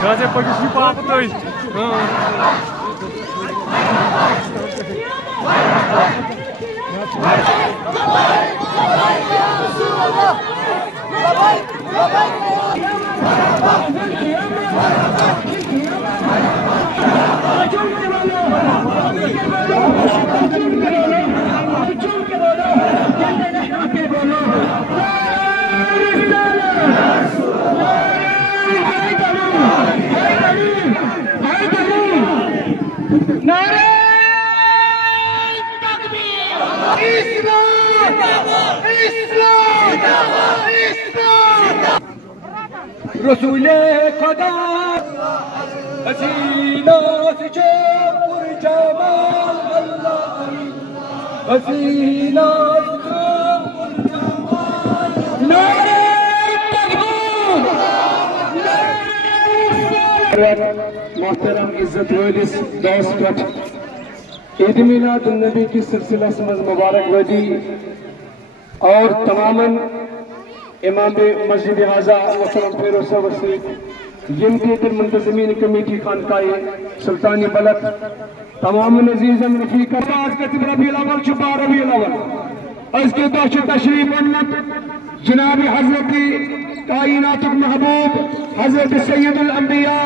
Cadê pra que esse papo tá aí? رسول خدا حسینہ سے پر جمال اللہ حسینہ پر جمال نعرہ تکبیر۔ محترم عزت والس دس پہ عید میلاد النبی کی سلسلہ مز مبارک ودی اور تماما امام مسجد اعظا وسلم فیروز صاحب سے یم کے دل منتظمین کمیٹی خانقاہ سلطانی بلد تمام عزیزن رفیق آز کتب ربیع الاول چھپا ربیع الاول اس کے دوش تشریف امت جناب حضرت کائنات محبوب حضرت سید الانبیاء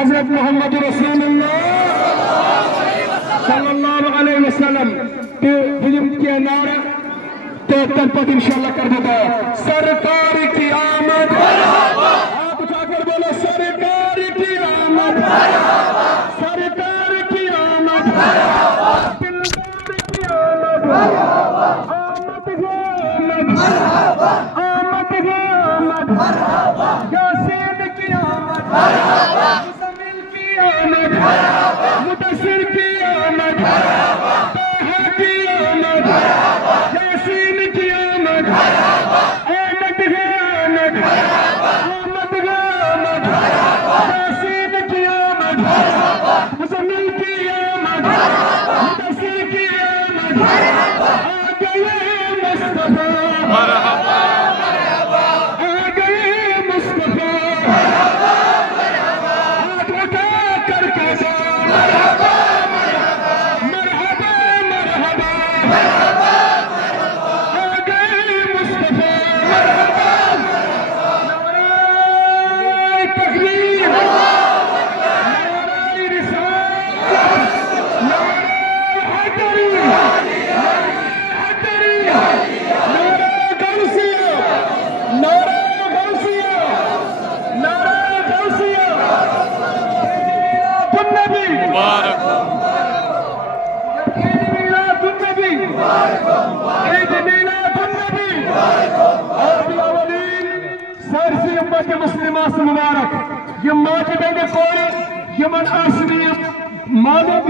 حضرت محمد رسول اللہ صلی اللہ علیہ وسلم فلم کے نعرہ تو تنپت انشاءاللہ کر دیتا ہے سرکار کی آمد آپ اٹھا کر بولو سرکار کی آمد سرکار کی آمد دلدار کی آمد آمد آمد آمد آمد یاسین کی آمد مزمل کی آمد مدثر کی آمد طه کی آمد یاسین کی آمد آمد آمد آمد آمد یاسین کی آمد مزمل کی آمد مدثر کی آمد آ گئے مصطفیٰ مرحبا آ گئے مصطفیٰ ہاتھ اٹھا کر کیسا مرحبا مرحبا مرحبا آ گئے مصطفیٰ نعرہ تکبیر نعرہ رسالت نعرہ حیدری نعرہ غوثیہ نعرہ غوثیہ نعرہ غوثیہ النبی مبارک عید میلاد النبی عید میلاد النبی اور الاولین سارسی امت مسلمہ سے مبارک یہ ماجدین کوئی یمن آسنیم مالک